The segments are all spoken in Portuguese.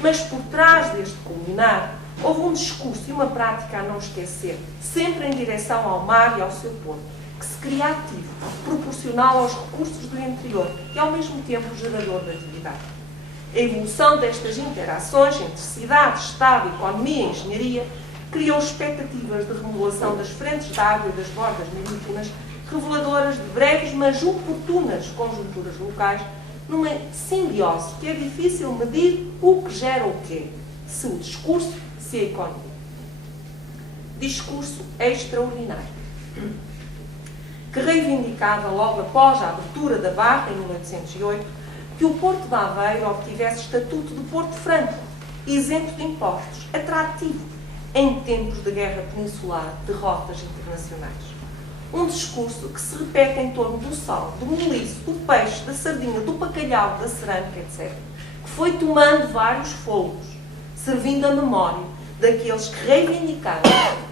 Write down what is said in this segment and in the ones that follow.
Mas por trás deste culminar, houve um discurso e uma prática a não esquecer, sempre em direção ao mar e ao seu porto, que se cria ativo, proporcional aos recursos do interior e, ao mesmo tempo, gerador de atividade. A evolução destas interações entre cidade, Estado, economia e engenharia criou expectativas de remodelação das frentes de água e das bordas marítimas, reveladoras de breves mas oportunas conjunturas locais, numa simbiose que é difícil medir o que gera o quê, se o discurso, se a economia. Discurso extraordinário, que reivindicava logo após a abertura da Barra, em 1808, que o Porto de Aveiro obtivesse estatuto de Porto Franco, isento de impostos, atrativo, em tempos de guerra peninsular, de rotas internacionais. Um discurso que se repete em torno do sal, do moliço, do peixe, da sardinha, do bacalhau, da cerâmica, etc., que foi tomando vários fôlegos, servindo a memória daqueles que reivindicaram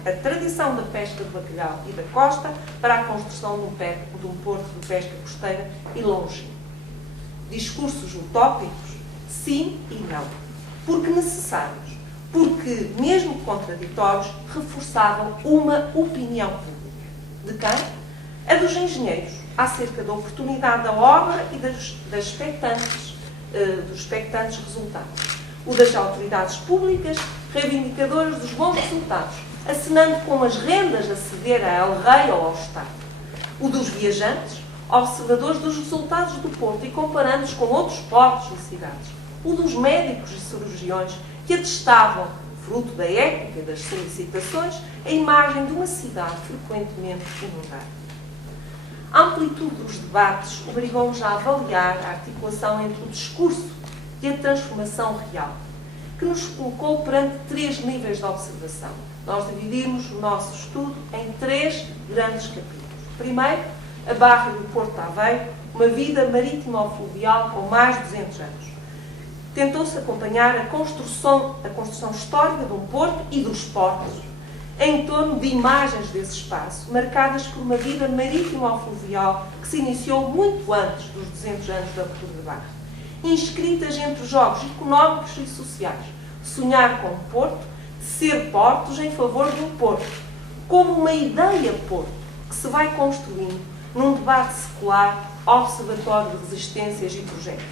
a tradição da pesca de bacalhau e da costa para a construção de um porto de pesca costeira e longínquo. Discursos utópicos? Sim e não. Porque necessários. Porque, mesmo contraditórios, reforçavam uma opinião pública. De quem? A dos engenheiros, acerca da oportunidade da obra e dos expectantes resultados. O das autoridades públicas, reivindicadoras dos bons resultados, acenando com as rendas a ceder a El-Rei ou ao Estado. O dos viajantes, observadores dos resultados do Porto e comparando-os com outros portos e cidades. O dos médicos e cirurgiões, que atestavam, fruto da época e das solicitações, a imagem de uma cidade frequentemente inundada. A amplitude dos debates obrigou-nos a avaliar a articulação entre o discurso e a transformação real, que nos colocou perante 3 níveis de observação. Nós dividimos o nosso estudo em 3 grandes capítulos. Primeiro, a Barra do Porto de Aveiro, uma vida marítima ou fluvial com mais de 200 anos. Tentou-se acompanhar a construção histórica de um porto e dos portos, em torno de imagens desse espaço, marcadas por uma vida marítima ou fluvial que se iniciou muito antes dos 200 anos da abertura da Barra, inscritas entre os jogos económicos e sociais, sonhar com um porto, ser portos em favor de um porto, como uma ideia porto, que se vai construindo num debate secular, observatório de resistências e projetos.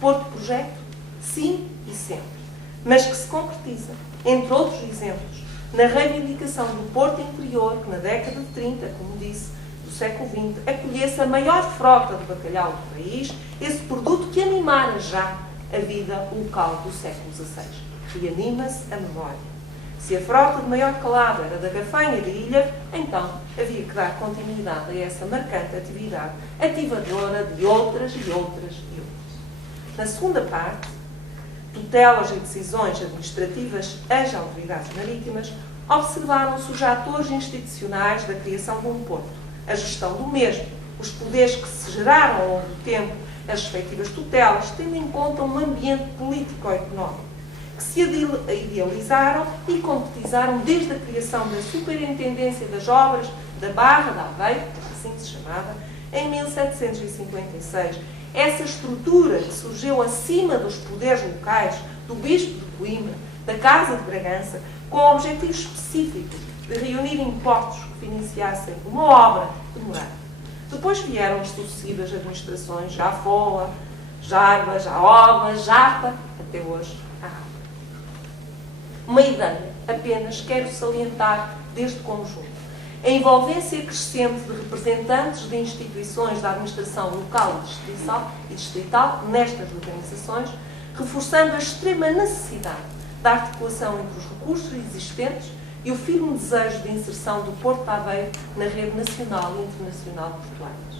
Porto-projeto? Sim e sempre, mas que se concretiza, entre outros exemplos, na reivindicação do Porto Interior, que na década de 30, como disse, do século XX, acolhesse a maior frota de bacalhau do país, esse produto que animara já a vida local do século XVI. E anima-se a memória. Se a frota de maior calado era da Gafanha e da Ilha, então havia que dar continuidade a essa marcante atividade ativadora de outras e outras e outras. Na segunda parte, tutelas e decisões administrativas às autoridades marítimas, observaram-se os atores institucionais da criação de um porto, a gestão do mesmo, os poderes que se geraram ao longo do tempo, as respectivas tutelas, tendo em conta um ambiente político-económico, que se idealizaram e concretizaram desde a criação da Superintendência das Obras da Barra de Aveiro, assim se chamava, em 1756, essa estrutura que surgiu acima dos poderes locais do Bispo de Coimbra, da Casa de Bragança, com o objetivo específico de reunir impostos que financiassem uma obra demorada. Depois vieram as sucessivas administrações, já Fola, Jarba, já Oba, Jata, até hoje a Água. Uma ideia, apenas quero salientar deste conjunto. A envolvência crescente de representantes de instituições da administração local e distrital nestas organizações, reforçando a extrema necessidade da articulação entre os recursos existentes e o firme desejo de inserção do Porto de Aveiro na rede nacional e internacional de portuárias.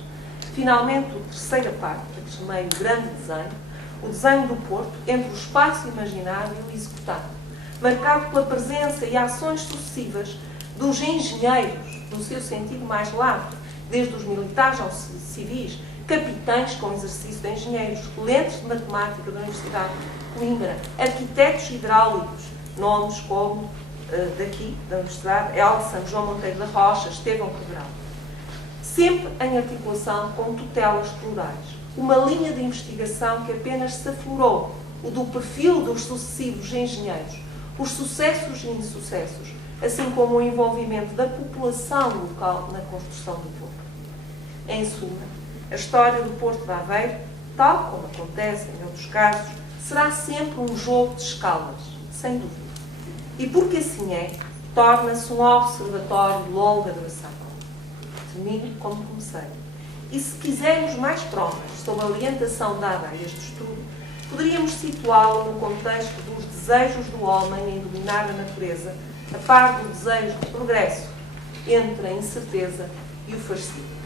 Finalmente, a terceira parte, que chamei o grande desenho, o desenho do Porto entre o espaço imaginário e o executado, marcado pela presença e ações sucessivas dos engenheiros, no seu sentido mais largo, desde os militares aos civis, capitães com exercício de engenheiros, lentes de matemática da Universidade de Coimbra, arquitetos hidráulicos, nomes como daqui, da Universidade, Elson, João Monteiro da Rocha, Estevão Cabral. Sempre em articulação com tutelas plurais. Uma linha de investigação que apenas se aflorou o do perfil dos sucessivos engenheiros, os sucessos e insucessos, assim como o envolvimento da população local na construção do porto. Em suma, a história do Porto de Aveiro, tal como acontece em outros casos, será sempre um jogo de escalas, sem dúvida. E porque assim é, torna-se um observatório de longa duração. Termino como comecei. E se quisermos mais provas sobre a orientação dada a este estudo, poderíamos situá-lo no contexto dos desejos do homem em dominar a natureza, a par do desejo de progresso, entre a incerteza e o fascínio.